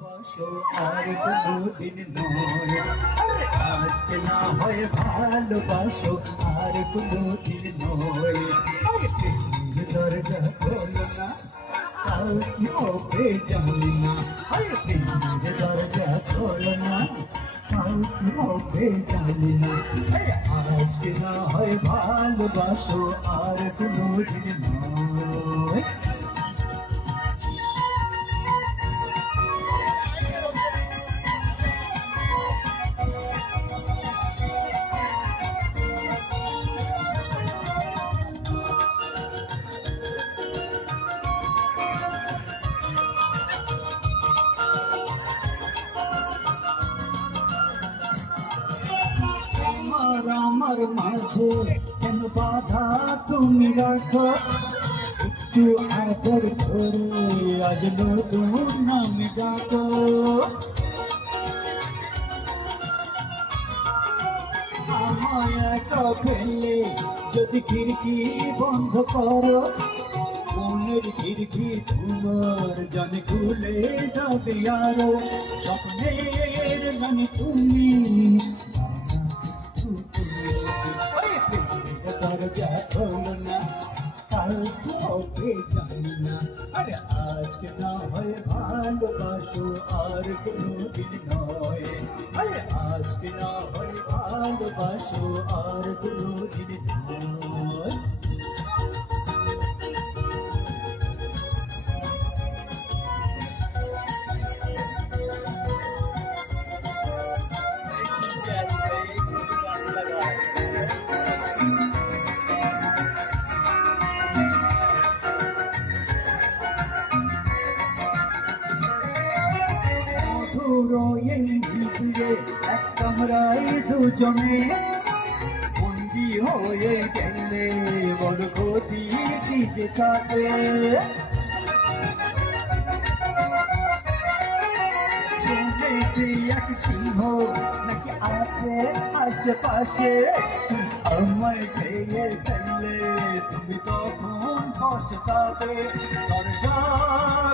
ভালোবাসো আর কোনোদিন নয়, আজকে না হয় ভালোবাসো আর কোনোদিন নয়। প্রেমের দরজা খোলো না, কাল কি হবে জানি না। প্রেমের দরজা খোলো না, কাল কি হবে জানি না। আজকে না হয় ভালোবাসো আর কোনোদিন নয়। আমার মাঝে কেন বাধা তুমি রাখো, একটু আদর করে আজ নতুন নামে ডাকো। আমায় একা ফেলে যদি খিড়কি বন্ধ করো, মনের খিড়কি তোমার জানে খুলে যাবে আরো। স্বপ্নের রানী তুমি, দরজা খোলো না, কাল কি হবে জানি না। আজকে না হয় ভালোবাসো আর কোনোদিন নয়। আজকে না হয় ভালোবাসো আর কোনোদিন নয়। এই ভিতরে এক কামরায় দুজনে বন্দি হয়ে গেলে বড় ক্ষতি কি যে থাকে। শুনেছি এক সিংহ নাকি আছে আশেপাশে, আমায় খেয়ে ফেললে তুমি তখন পস্তাবে। দরজা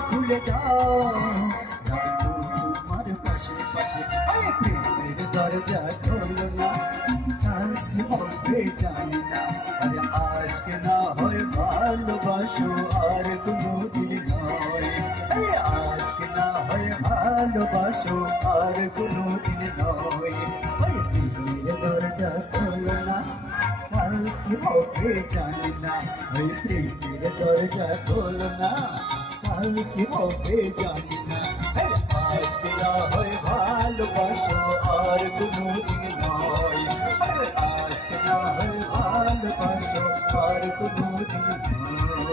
খুলে যাও, প্রেমের দরজা খোলো না, কাল কি হবে জানি না। আজকে না হয় ভালোবাসো আর কোনোদিন নয়। আজকে না হয় ভালোবাসো আর কোনোদিন নয়। প্রেমের দরজা খোলো না, কাল কি হবে জানি না। প্রেমের দরজা খোলো না, কাল কি হবে জানি না। আজকে না হয় ভালোবাসো আর কোনোদিন নয়। আজকে না হয় ভালোবাসো আর কোনোদিন নয়।